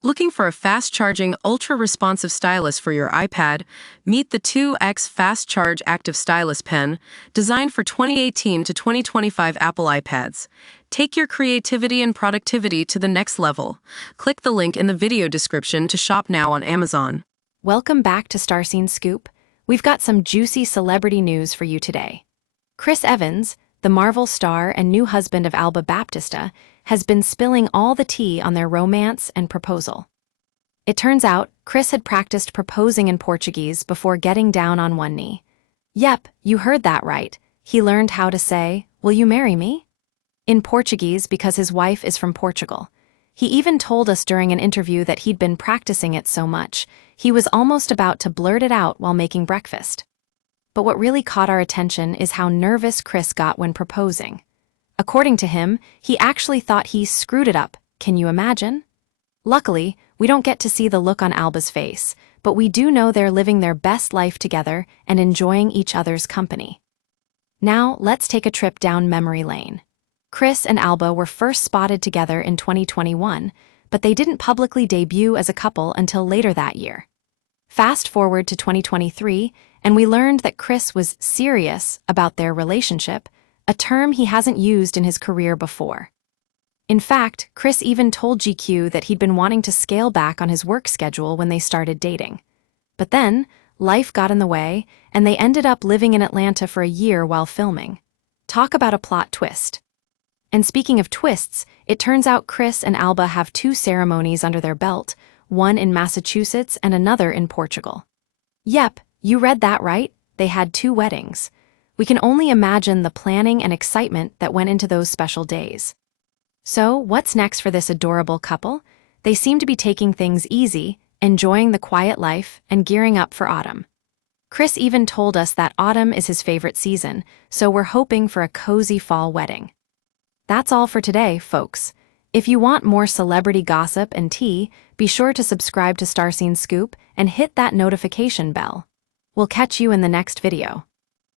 Looking for a fast-charging, ultra-responsive stylus for your iPad? Meet the 2X Fast Charge Active Stylus Pen, designed for 2018 to 2025 Apple iPads. Take your creativity and productivity to the next level. Click the link in the video description to shop now on Amazon. Welcome back to StarScene Scoop. We've got some juicy celebrity news for you today. Chris Evans, the Marvel star and new husband of Alba Baptista, has been spilling all the tea on their romance and proposal. It turns out Chris had practiced proposing in Portuguese before getting down on one knee. Yep, you heard that right. He learned how to say, "Will you marry me?" in Portuguese because his wife is from Portugal. He even told us during an interview that he'd been practicing it so much, he was almost about to blurt it out while making breakfast. But what really caught our attention is how nervous Chris got when proposing. According to him, he actually thought he screwed it up. Can you imagine? Luckily, we don't get to see the look on Alba's face, but we do know they're living their best life together and enjoying each other's company. Now, let's take a trip down memory lane. Chris and Alba were first spotted together in 2021, but they didn't publicly debut as a couple until later that year. Fast forward to 2023, and we learned that Chris was serious about their relationship, a term he hasn't used in his career before. In fact, Chris even told GQ that he'd been wanting to scale back on his work schedule when they started dating. But then, life got in the way, and they ended up living in Atlanta for a year while filming. Talk about a plot twist. And speaking of twists, it turns out Chris and Alba have two ceremonies under their belt, one in Massachusetts and another in Portugal. Yep, you read that right, they had two weddings. We can only imagine the planning and excitement that went into those special days. So, what's next for this adorable couple? They seem to be taking things easy, enjoying the quiet life, and gearing up for autumn. Chris even told us that autumn is his favorite season, so we're hoping for a cozy fall wedding. That's all for today, folks. If you want more celebrity gossip and tea, be sure to subscribe to StarScene Scoop and hit that notification bell. We'll catch you in the next video.